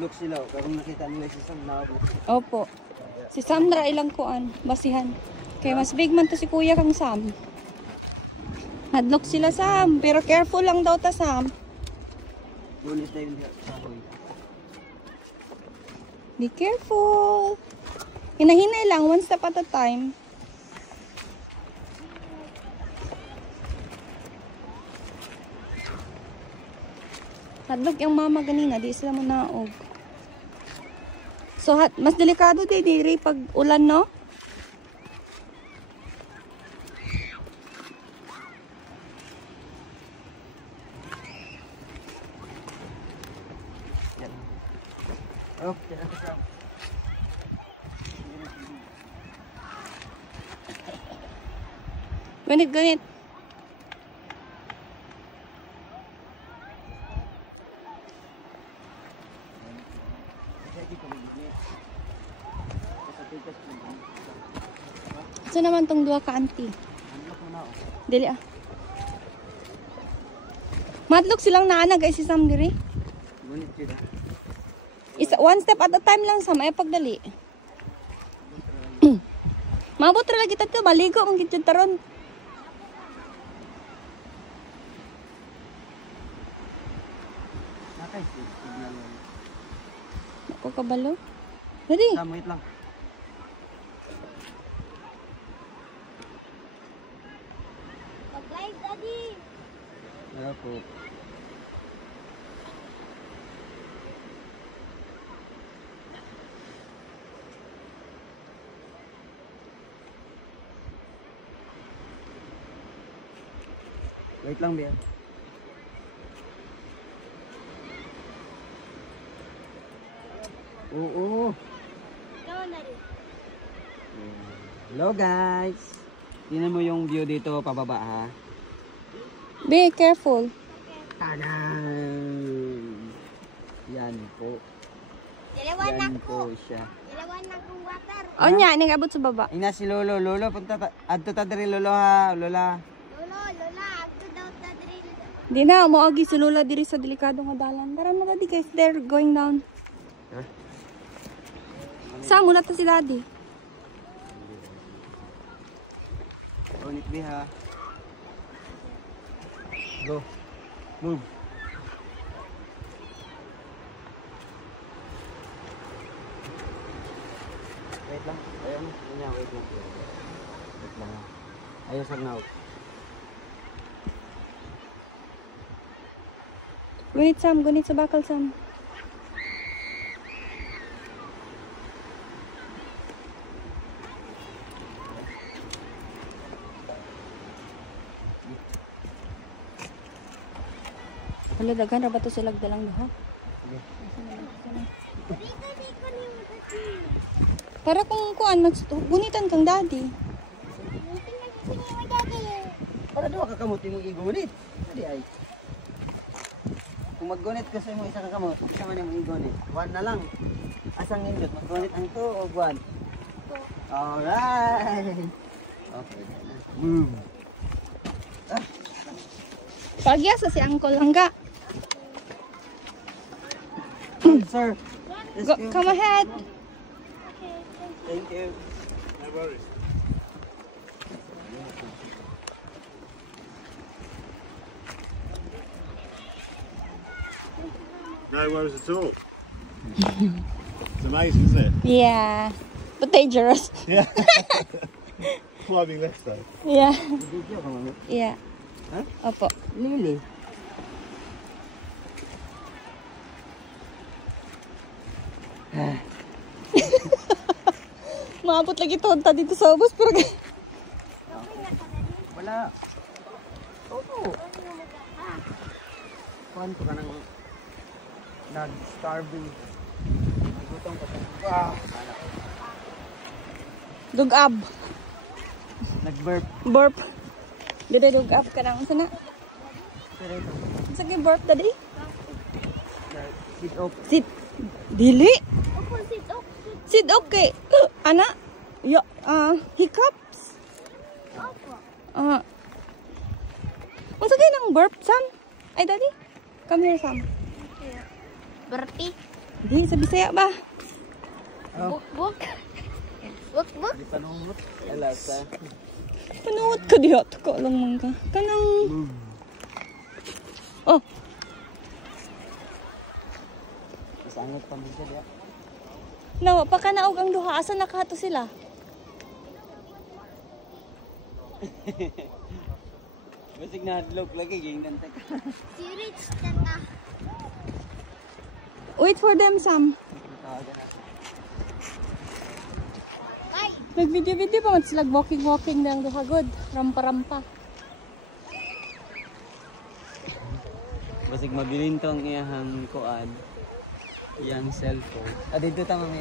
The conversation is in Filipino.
Blok sila, karong nakita nila si Sam na blok. Opo. Si Sam na ilang kuan, basihan. Kaya mas big man to si Kuya kang Sam. Hadlok sila Sam, pero careful lang daw ta Sam. Bonus na yun sa ako'y. Be careful. Hinahinay lang, one step at a time. Hadlok yung mama ganina, di sila mo naog. So, mas delikado din diri pag ulan, no? Okay. Ganit. Saan naman tong dua ka auntie? Dili ah. Madlok silang naana guys si Sam diri. One step at a time lang Sam ay pagdali. Mabot ra lagi ta baligo ang gid taron. Ako kabalo. Dali. Wait lang. Mag-live, Daddy. Wala po. Wait lang, Bea. Oo. Ikaw na rin. Hello guys. Tingnan mo yung view dito pababa ha. Be careful. Tanan. Yan po. Dalawan na Yan ko. po siya. Dalawan na kong water. O nya ning abot sa baba. Ina si Lolo. Lolo punta adto ta diri Lolo ha. Lola. Lola, agto daw sa drill. Di na moagi si Lola diri sa delikado nga dalan. Tara mo daddy guys, they're going down. Huh? Sam, mula to si daddy. Ulit Bea ha. Go. Move. Wait lang. Ayun. Wait lang. Wait lang. Ayun sa now. Gunit Sam, gunit sa bakal Sam. Wala daghan ra ba to sila dalang duha? Para kung kuan gunitan kang daddy. Para doon kakamuti mong igunit. Hindi ay. Kung maggunit kasi mo isa kakamot, isa man yung igunit. One na lang. Asang nindot, maggunit ang to o one? Alright. Okay. Move. Pagyasa si Uncle Langga. Sir. Go, come ahead. Thank you. No worries. No worries at all. It's amazing, isn't it? Yeah. But dangerous. Yeah. Climbing left though. Yeah. Video ka mami. Yeah. Huh? Opo. Lili. Maabot lagi tonta dito sa ubos pero Wala. Oo. Kuhan ko ka nang nag-starving. Gutom ka pa. dugab. Burp. Burp. Dududug up ka lang. Sana? Pero ito. Sige, burp dali. Sit up. Sit. Dili. Opo, sit up. Sit okay. Ana? Yo, hiccups. Opo. Unsa kay nang burp, Sam? Ay, daddy. Come here, Sam. Berarti. Di, sa Bisaya ba? Buk, buk. Buk, buk. Di panungot. Alasa. Panuot ka diha. Tuko lang man ka. Kanang... Oh, Masangot pa mo siya diya. nawa pa ka naog ang duha. Asa nakahato sila? Basig na hadlok lagi. Gingnan ka. Si Rich tata. Wait for them, Sam. Tawagan na. Ay, Nag-video-video pa man sila walking-walking ng duha good. Rampa-rampa. Basig mabilin to ang iyahang kuan. Iyang cellphone. Dito tama mo yan.